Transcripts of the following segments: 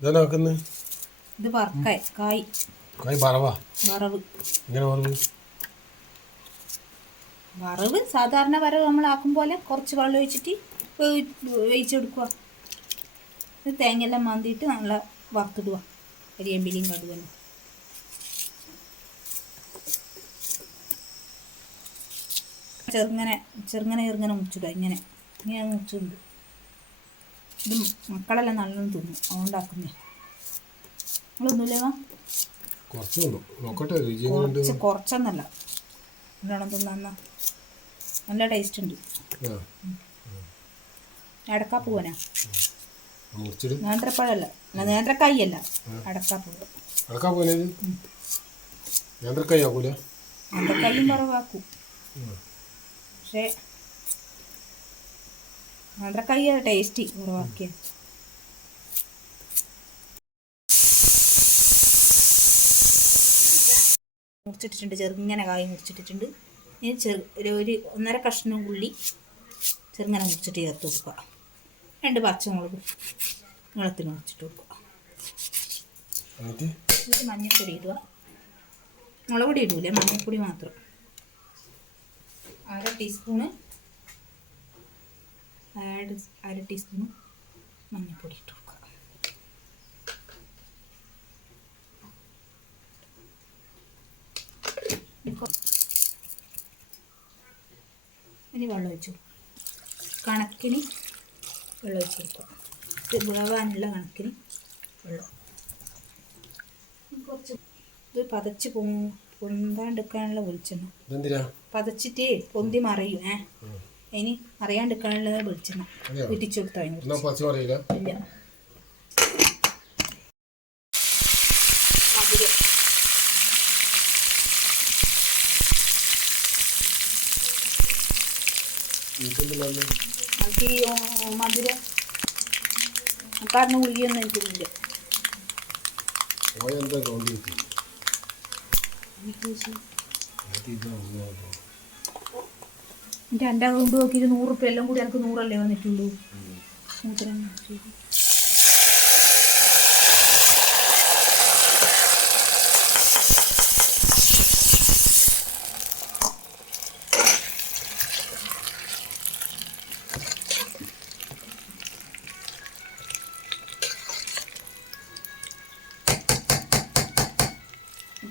ഇത് വറക്കായ് കായ് വറവ് സാധാരണ വറവ് നമ്മളാക്കും പോലെ കുറച്ച് വെള്ളം ഒഴിച്ചിട്ട് വേവിച്ചെടുക്കുക. ഇത് തേങ്ങയെല്ലാം മാന്തിയിട്ട് നല്ല വറുത്തിടുക. കരിയേപ്പിലയും കടുകെല്ലാം ചെറുങ്ങനെ മുറിച്ചിടുക. ഇങ്ങനെ മുറിച്ചിട്ടുണ്ട്. ഇത് മക്കളെല്ലാം നല്ലോണം തിന്നും, അതുകൊണ്ടാക്കുന്നേ. നിങ്ങളൊന്നുമില്ലേ? കുറച്ചൊന്നല്ല, നല്ലോണം തിന്നാ നല്ല ടേസ്റ്റ് ഉണ്ട്. അടക്കാപ്പ് പോനാ, നേന്ത്രപ്പഴല്ല, നേന്ത്രക്കായല്ല, അടക്കാപ്പ്. നേന്ത്രക്കായും വറവാക്കും. പക്ഷേ നേന്ത്രക്കായ ടേസ്റ്റി വറവാക്കിയ. മുറിച്ചിട്ടിട്ടുണ്ട്, ചെറുങ്ങനെ കായ് മുറിച്ചിട്ടിട്ടുണ്ട്. ഇനി ഒരു 1.5 കഷ്ണം ഉള്ളി ചെറുങ്ങനെ മുറിച്ചിട്ട് ചേർത്ത് കൊടുക്കുക. 2 പച്ചമുളക് നീളത്തിന് മുറിച്ചിട്ട് കൊടുക്കുക. മഞ്ഞൾപ്പൊടി ഇടുക. മുളക് പൊടി ഇടൂലേ, മഞ്ഞൾപ്പൊടി മാത്രം. 1/2 ടീസ്പൂണ് മഞ്ഞൾപ്പൊടി ഇട്ട് കൊടുക്കുക. ഇനി വെള്ളം ഒഴിച്ചു കണക്കിന് വെള്ളം ഒഴിച്ച് കൊടുക്കുക. ഇത് വേവാനുള്ള കണക്കിന് വെള്ളം. കുറച്ച് ഇത് പതച്ച് പൊന്താണ്ടിരിക്കാനുള്ള വെളിച്ചെണ്ണ. പതച്ചിട്ട് പൊന്തി മറിയും. ഇനി അറിയാണ്ടിരിക്കാനുള്ള വെളിച്ചെണ്ണ ഇട്ടിച്ചു കൊടുത്താൽ ഇല്ല. മധുരം കാരണം ഉള്ളിയൊന്നും എനിക്കില്ല. എൻ്റെ അക്കൗണ്ട് നോക്കിയിട്ട് 100 റുപ്യ എല്ലാം കൂടി എനിക്ക് 100 അല്ലേ വന്നിട്ടുള്ളൂ.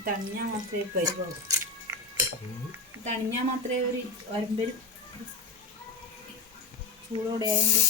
തണിഞ്ഞാൽ മാത്രമേ പരിവാകും. തണിഞ്ഞാൽ മാത്രമേ ഒരു വരമ്പരും ചൂടോടെ ആയതുകൊണ്ട്